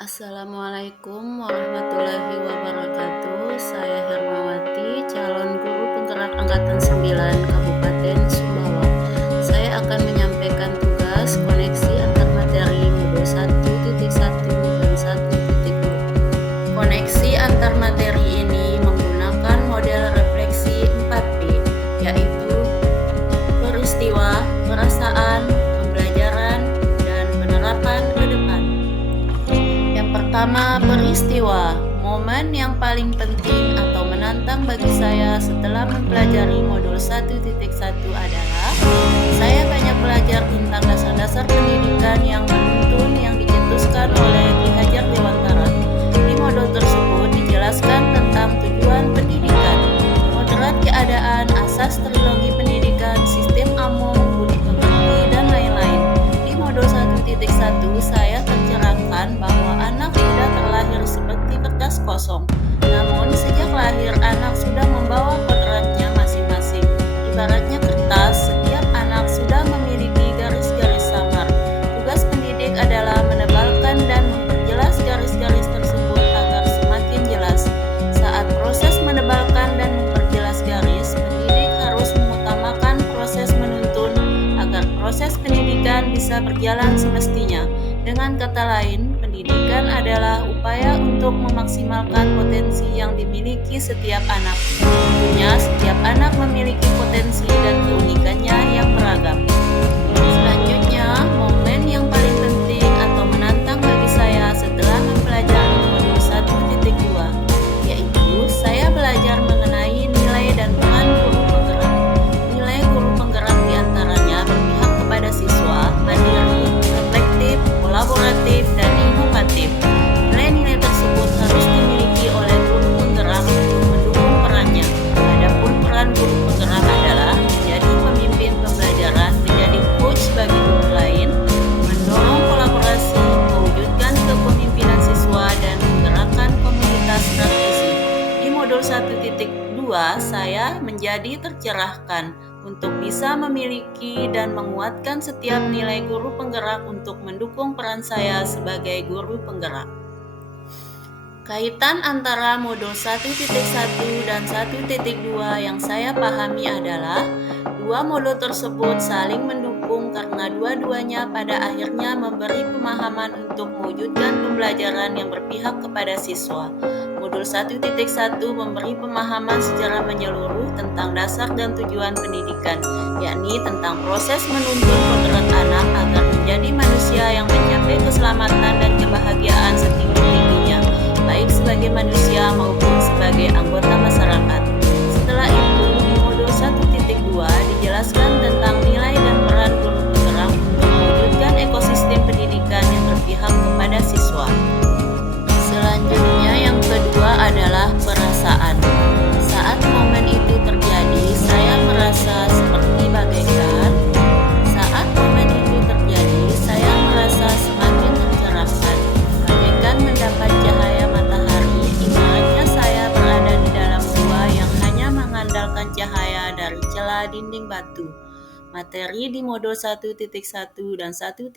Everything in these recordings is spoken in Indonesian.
Assalamualaikum warahmatullahi wabarakatuh. Saya Hermawati, calon guru penggerak angkatan 9 Kabupaten Sumbawa. Saya akan menyampaikan tugas koneksi antar materi modul 1.1 dan 1.2. Koneksi antar materi ini menggunakan model refleksi 4P, yaitu peristiwa, perasaan, pembelajaran, dan penerapan ke depan. Pertama, peristiwa. Momen yang paling penting atau menantang bagi saya setelah mempelajari modul 1.1 adalah saya banyak belajar tentang dasar-dasar pendidikan yang menuntun yang dicetuskan oleh Ki Hajar Dewantara. Di modul tersebut dijelaskan tentang tujuan pendidikan, moderat keadaan, asas trilogi pendidikan, sistem AMO, budi pekerti, dan lain-lain. Di modul 1.1 saya tercerahkan bahwa anak tidak terlahir seperti kertas kosong, namun sejak lahir anak sudah membawa kodratnya masing-masing. Ibaratnya kertas, setiap anak sudah memiliki garis-garis samar. Tugas pendidik adalah menebalkan dan memperjelas garis-garis tersebut agar semakin jelas. Saat proses menebalkan dan memperjelas garis, pendidik harus mengutamakan proses menuntun agar proses pendidikan bisa berjalan semestinya. Dengan kata lain, pendidikan adalah upaya untuk memaksimalkan potensi yang dimiliki setiap anak. Tentunya setiap anak memiliki potensi dan keunikannya yang beragam. Selanjutnya, momen yang paling penting atau menantang bagi saya setelah mempelajari modul 1.2, yaitu saya belajar mengenai nilai dan peran guru penggerak. Nilai guru penggerak diantaranya berpihak kepada siswa, mandiri, reflektif, kolaboratif, dan inovatif. Nilai-nilai tersebut harus dimiliki oleh guru penggerak untuk mendukung perannya. Adapun peran guru penggerak adalah menjadi pemimpin pembelajaran, menjadi coach bagi guru lain, mendorong kolaborasi, mewujudkan kepemimpinan siswa, dan menggerakkan komunitas praktisi. Di modul 1.2 saya menjadi tercerahkan untuk bisa memiliki dan menguatkan setiap nilai guru penggerak untuk mendukung peran saya sebagai guru penggerak. Kaitan antara modul 1.1 dan 1.2 yang saya pahami adalah dua modul tersebut saling mendukung karena dua-duanya pada akhirnya memberi pemahaman untuk mewujudkan pembelajaran yang berpihak kepada siswa. Modul 1.1 memberi pemahaman secara menyeluruh tentang dasar dan tujuan pendidikan, yakni tentang proses menuntun kodrat anak agar menjadi manusia yang mencapai keselamatan dan kebahagiaan setinggi-tingginya, baik sebagai manusia maupun sebagai anggota masyarakat. Setelah itu, di modul 1.2 dijelaskan tentang nilai dan peran guru penggerak untuk mewujudkan ekosistem pendidikan yang berpihak kepada siswa. Selanjutnya yang kedua adalah perasaan. Saat momen itu terjadi, saya merasa seperti bagaikan. Saat momen itu terjadi, saya merasa semakin tercerahkan, bagaikan mendapat cahaya matahari. Ibaratnya saya berada di dalam gua yang hanya mengandalkan cahaya dari celah dinding batu. Materi di modul 1.1 dan 1.2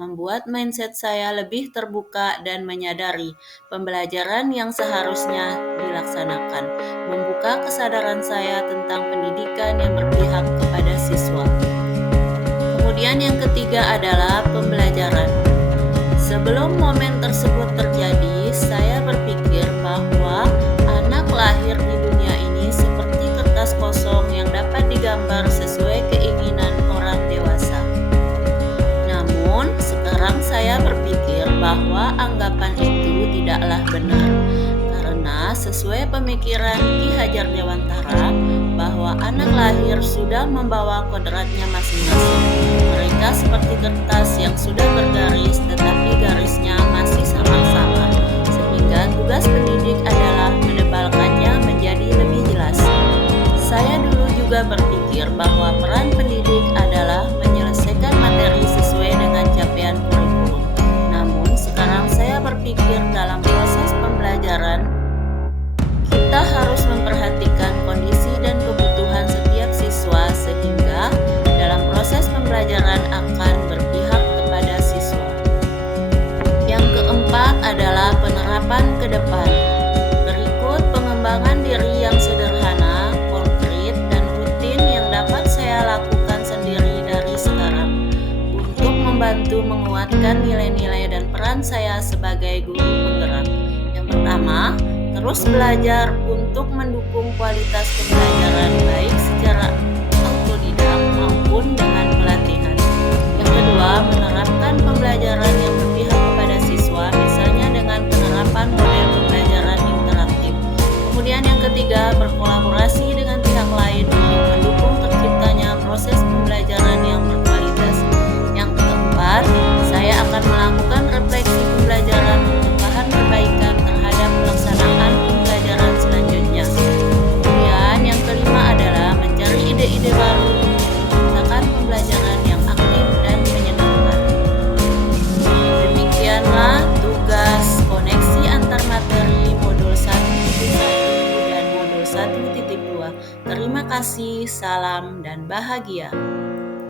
membuat mindset saya lebih terbuka dan menyadari pembelajaran yang seharusnya dilaksanakan, membuka kesadaran saya tentang pendidikan yang berpihak kepada siswa. Kemudian yang ketiga adalah pembelajaran. Sebelum momen tersebut terjadi, saya berpikir bahwa anak lahir di dunia ini seperti kertas kosong yang dapat digambar sesuai keinginan orang dewasa. Namun, sekarang saya berpikir bahwa anggapan itu tidaklah benar, karena sesuai pemikiran Ki Hajar Dewantara bahwa anak lahir sudah membawa kodratnya masing-masing. Mereka seperti kertas yang sudah bergaris tetapi garisnya masih samar-samar, sehingga tugas pendidik adalah menebalkannya menjadi lebih jelas. Saya dulu juga berpikir bahwa peran pendidik adalah menyelesaikan materi sesuai dengan capaian kurikulum. Namun sekarang saya berpikir dalam proses pembelajaran, kita harus memperhatikan kondisi dan kebutuhan setiap siswa sehingga dalam proses pembelajaran akan berpihak kepada siswa. Yang keempat harapan ke depan. Berikut pengembangan diri yang sederhana, konkret, dan rutin yang dapat saya lakukan sendiri dari sekarang untuk membantu menguatkan nilai-nilai dan peran saya sebagai guru penggerak. Yang pertama, terus belajar untuk mendukung kualitas pembelajaran baik secara autodidak maupun dengan pelatihan. Yang kedua, menerapkan pembelajaran yang berpihak kepada siswa, misalnya dengan penerapan model pembelajaran interaktif. Kemudian yang ketiga, berkolaborasi dengan pihak lain untuk mendukung terciptanya proses pembelajaran yang berkualitas. Yang keempat, saya akan melakukan refleksi pembelajaran untuk bahan perbaikan terhadap pelaksanaan pembelajaran selanjutnya. Kemudian yang kelima adalah mencari ide-ide baru untuk menciptakan pembelajaran yang aktif dan menyenangkan. Demikianlah tugas koneksi antar materi modul 1.1 dan modul 1.2. Terima kasih, salam dan bahagia.